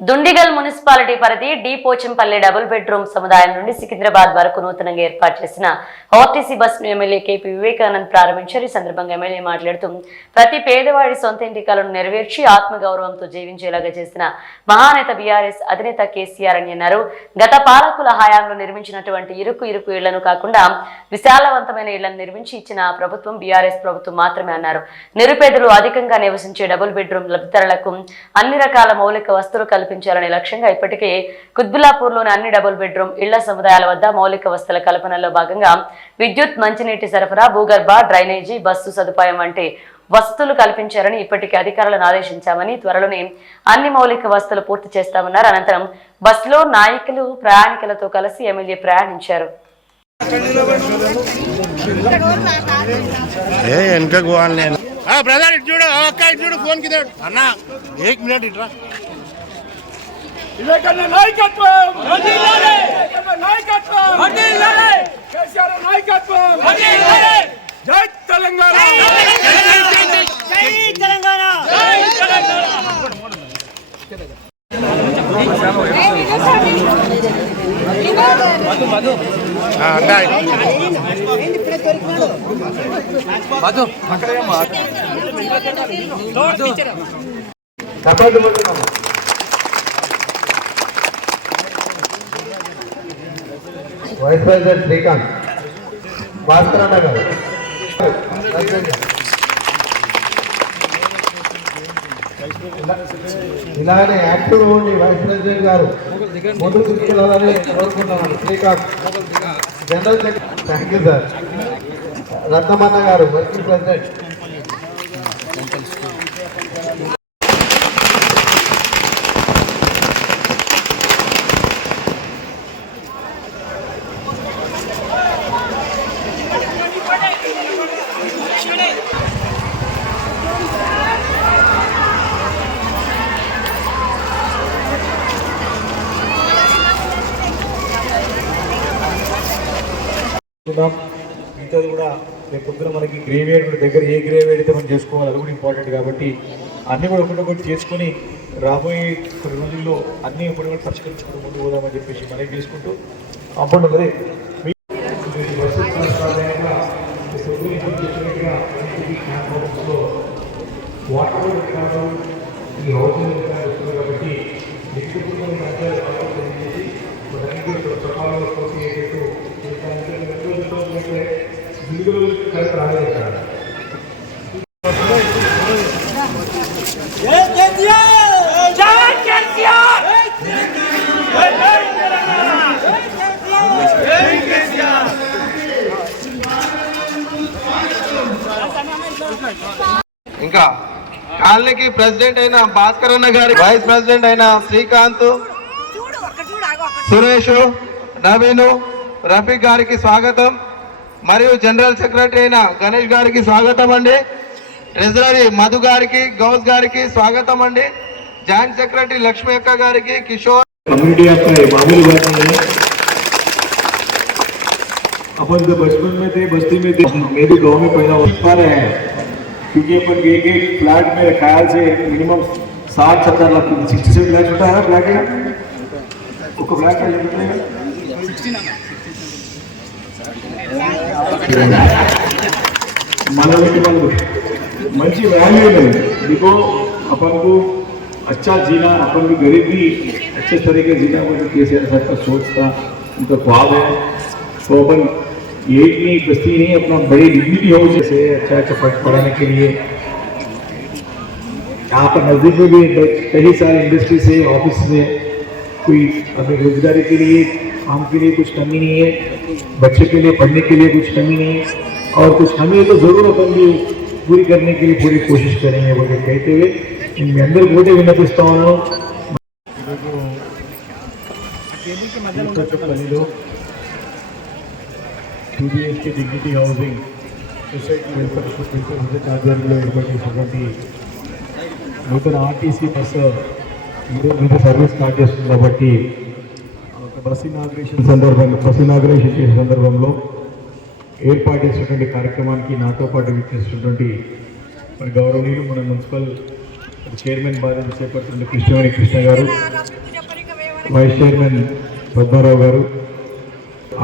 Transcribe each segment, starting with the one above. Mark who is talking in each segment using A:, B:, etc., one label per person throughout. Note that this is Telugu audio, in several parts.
A: దుండిగల్ మున్సిపాలిటీ పరిధి డి పోచంపల్లి డబుల్ బెడ్రూమ్ సముదాయం నుండి సికింద్రాబాద్ వరకు నూతనంగా ఏర్పాటు చేసిన ఆర్టీసీ బస్సును ఎమ్మెల్యే కేపీ వివేకానంద్ ప్రారంభించారు. ఈ సందర్భంగా ఎమ్మెల్యే మాట్లాడుతూ ప్రతి పేదవాడి సొంత ఇంటికాలను నెరవేర్చి ఆత్మగౌరవంతో జీవించేలాగా చేసిన మహానేత బీఆర్ఎస్ అధినేత కేసీఆర్ అని అన్నారు. గత పాలకుల హయాంలో నిర్మించినటువంటి ఇరుకు ఇరుకు ఇళ్ళను కాకుండా విశాలవంతమైన ఇళ్ళను నిర్మించి ఇచ్చిన ప్రభుత్వం బీఆర్ఎస్ ప్రభుత్వం మాత్రమే అన్నారు. నిరుపేదలు అధికంగా నివసించే డబుల్ బెడ్రూమ్ లబ్ధిదారులకు అన్ని రకాల మౌలిక వస్తువులు కల్పించాలనే లక్ష్యంగా ఇప్పటికే కుత్బుల్లాపూర్లోని అన్ని డబుల్ బెడ్రూమ్ ఇళ్ళ సముదాయాల వద్ద మౌలిక వస్తువుల కల్పనలో భాగంగా విద్యుత్ మంచినీటి సరఫరా భూగర్భ డ్రైనేజీ బస్సు సదుపాయం వంటి వసతులు కల్పించారని ఇప్పటికే అధికారులను ఆదేశించామని త్వరలోనే అన్ని మౌలిక వసతులు పూర్తి చేస్తామన్నారు. అనంతరం బస్సులో నాయకులు ప్రయాణికులతో కలిసి ఎమ్మెల్యే ప్రయాణించారు.
B: బ్రదర్ ఇటు చూడు ఆ అక్క ఇటు చూడు ఫోన్కి అన్న ఏక్ మినిట్ ఇట్రా
C: వివేకానంద నాయకత్వం! నాయకత్వం! కేసీఆర్ నాయకత్వం! జై తెలంగాణ!
B: ఆ, అక్క
D: వైస్ ప్రెసిడెంట్ శ్రీకాంత్. భాస్కర్ అన్న గారు. ఇలానే యాక్టివ్ ఉండి వైస్ ప్రెసిడెంట్ గారు ముందుకు తీసుకెళ్ళాలని కోరుకుంటున్నాను. Srikanth. General secretary thank you sir. Ratnamanna గారు వైస్ ప్రెసిడెంట్.
E: చూద్దాం. మిగతాది కూడా రేపు పొద్దున మనకి గ్రేవియర్ కూడా దగ్గర ఏ గ్రేవియర్ అయితే మనం చేసుకోవాలి అది కూడా ఇంపార్టెంట్ కాబట్టి అన్నీ కూడా ఒకటి ఒకటి చేసుకొని రాబోయే కొన్ని రోజుల్లో అన్నీ ఒకటి ఒకటి పరిష్కరించుకుంటూ ముందు పోదామని చెప్పేసి మనకి చేసుకుంటూ అప్పుడు అదే వాటర్ ఈ హౌసింగ్ కాబట్టి నెక్స్ట్ కూడా మధ్య తెలియజేసి దానికి సకాలంలో పూర్తి అయ్యేటట్టు చేస్తానంటే రెండు రోజుల్లో అయితే బిల్లులు కలిపి రాలేదు ఇక్కడ
D: ఇంకా కాలనీకి ప్రెసిడెంట్ అయిన భాస్కర్ అన్న గారి వైస్ ప్రెసిడెంట్ అయిన శ్రీకాంత్ సురేష్ నవీన్ రఫీక్ గారికి స్వాగతం మరియు జనరల్ సెక్రటరీ అయిన గణేష్ గారికి స్వాగతం అండి ట్రెజరీ మధు గారికి గౌస్ గారికి స్వాగతం అండి జాయింట్ సెక్రటరీ లక్ష్మీ అక్క గారికి కిషోర్
E: कम्युनिटी आपका है मामूली बात नहीं है अपन जब बचपन में थे बस्ती में थे मैं भी गांव में पैदा हो रहे हैं क्योंकि अपन एक एक फ्लैट मेरे ख्याल से मिनिमम साठ सत्तर लाख सिक्सटी सेवन लाख होता है फ्लैट का ఒక బ్లాక్ मन వాళ్ళు మంచి वैल्यू देखो अपन को अच्छा जीना अपन को गरीबी अच्छे तरीके जीना वो के सी साहब का सोच था उनका ख्वाब है तो अपन ये इतनी बस्ती नहीं अपना बड़ी डिग्निटी हो जैसे अच्छा अच्छा फ़र्क पढ़ाने के लिए यहाँ पर नज़दीक में भी कई सारे इंडस्ट्री से ऑफ़िस से कोई अभी रोजगारी के लिए काम के लिए कुछ कमी नहीं है बच्चे के लिए पढ़ने के लिए कुछ कमी नहीं है और कुछ कमी है तो ज़रूर अपन भी पूरी करने के लिए पूरी कोशिश करेंगे बोल के कहते हुए మీ అందరికి కూడా విన్నపిస్తా ఉన్నాను పల్లిలో TBSK dignity housing society welfare society ఆధ్వర్యంలో ఏర్పాటు చేసినటువంటి నూతన ఆర్టీసీ బస్సు ఈరోజు మీద సర్వీస్ స్టార్ట్ చేస్తుంది కాబట్టి ఒక బస్ ఇనాగ్రేషన్ సందర్భంలో బస్ ఇనాగ్రేషన్ చేసే సందర్భంలో ఏర్పాటు చేసినటువంటి కార్యక్రమానికి నాతో పాటు విచ్చేసినటువంటి మరి గౌరవనీయులు మన మున్సిపల్ చైర్మన్ బాధ్యత చేపడుతున్న కృష్ణవేణి కృష్ణ గారు వైస్ చైర్మన్ పద్మారావు గారు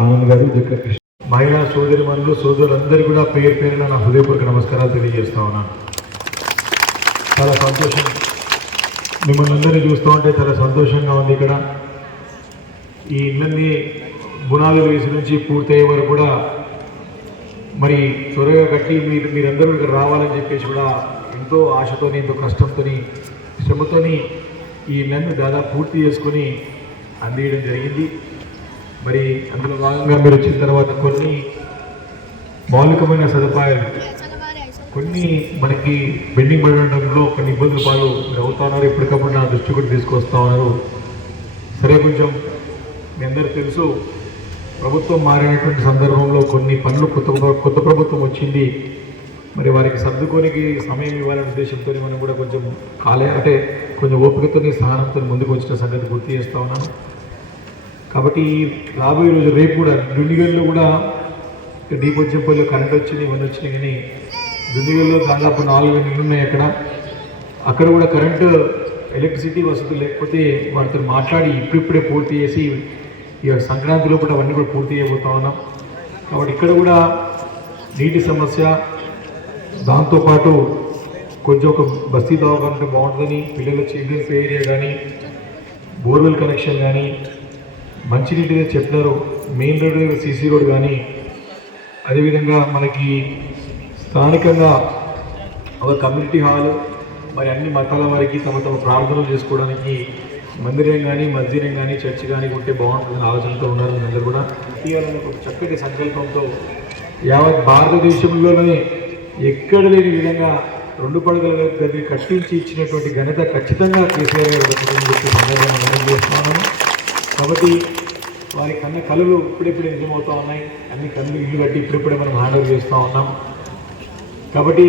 E: ఆనంద్ గారు దుర్గా కృష్ణ మహిళా సోదరి మనులు సోదరులందరూ కూడా పేరు పేరున నా హృదయపూర్వక నమస్కారాలు తెలియజేస్తా ఉన్నాను. చాలా సంతోషం. మిమ్మల్ని అందరినీ చూస్తూ ఉంటే చాలా సంతోషంగా ఉంది ఇక్కడ. ఈ ఇళ్ళన్ని గుణాలు వేసి నుంచి పూర్తయ్యే వరకు కూడా మరి త్వరగా కట్టి మీరు మీరందరూ ఇక్కడ రావాలని చెప్పేసి కూడా ఎంతో ఆశతోని ఎంతో కష్టంతోని శ్రమతోని ఈ ఇళ్ళన్ని దాదాపు పూర్తి చేసుకొని అందియడం జరిగింది. మరి అందులో భాగంగా మీరు వచ్చిన తర్వాత కొన్ని మౌలికమైన సదుపాయాలు కొన్ని మనకి బెండింగ్ ఉండడంలో కొన్ని ఇబ్బందులు పాలు మీరు ఎప్పటికప్పుడు నా దృష్టి కూడా తీసుకొస్తా ఉన్నారు. సరే కొంచెం మీ అందరికీ తెలుసు ప్రభుత్వం మారినటువంటి సందర్భంలో కొన్ని పనులు కొత్త కొత్త ప్రభుత్వం వచ్చింది. మరి వారికి సర్దుకోనికి సమయం ఇవ్వాలనే ఉద్దేశంతో మనం కూడా కొంచెం కాలే అంటే కొంచెం ఓపికతోనే సహనంతో ముందుకు వచ్చిన సంగతి గుర్తు చేస్తూ ఉన్నాను. కాబట్టి ఈ రాబోయే రోజు రేపు కూడా దుండిగల్లో కూడా దీపోత్సంపల్లిలో కరెంట్ వచ్చింది ఇవన్నీ వచ్చినాయి కానీ దుండిగల్లో దాదాపు నాలుగు వేల ఇళ్ళు ఉన్నాయి అక్కడ. అక్కడ కూడా కరెంటు ఎలక్ట్రిసిటీ వసతి లేకపోతే వారితో మాట్లాడి ఇప్పుడిప్పుడే పూర్తి చేసి ఇక సంక్రాంతి లోపల అవన్నీ కూడా పూర్తి చేయబోతా ఉన్నాం. కాబట్టి ఇక్కడ కూడా నీటి సమస్య దాంతోపాటు కొంచెం ఒక బస్తీ దవాఖాన బాగుంటుందని పిల్లల చిల్డ్రన్స్ ఏరియా కానీ బోర్వెల్ కనెక్షన్ కానీ మంచినీటి చెప్తున్నారు మెయిన్ రోడ్ సీసీ రోడ్ కానీ అదేవిధంగా మనకి స్థానికంగా ఒక కమ్యూనిటీ హాల్ మరి అన్ని మతాల వారికి తమ తమ ప్రార్థనలు చేసుకోవడానికి మందిరం కానీ మస్జిదం కానీ చర్చ్ కానీ ఉంటే బాగుంటుందని ఆలోచనతో ఉన్నారు అందరూ కూడా. ఇటీవల ఒక చక్కటి సంకల్పంతో యావత్ భారతదేశంలోనే ఎక్కడ లేని విధంగా రెండు పడగల గది కట్టించి ఇచ్చినటువంటి ఘనత ఖచ్చితంగా కేసీఆర్ గారు చెప్పి సందర్భంగా మనం చేస్తున్నాను. కాబట్టి వారి కన్న కళలు ఇప్పుడిప్పుడే నిజమవుతా ఉన్నాయి. అన్ని కళ్ళు ఇల్లు కట్టి ఇప్పుడిప్పుడే మనం హ్యాండ్ ఓవర్ చేస్తూ ఉన్నాం. కాబట్టి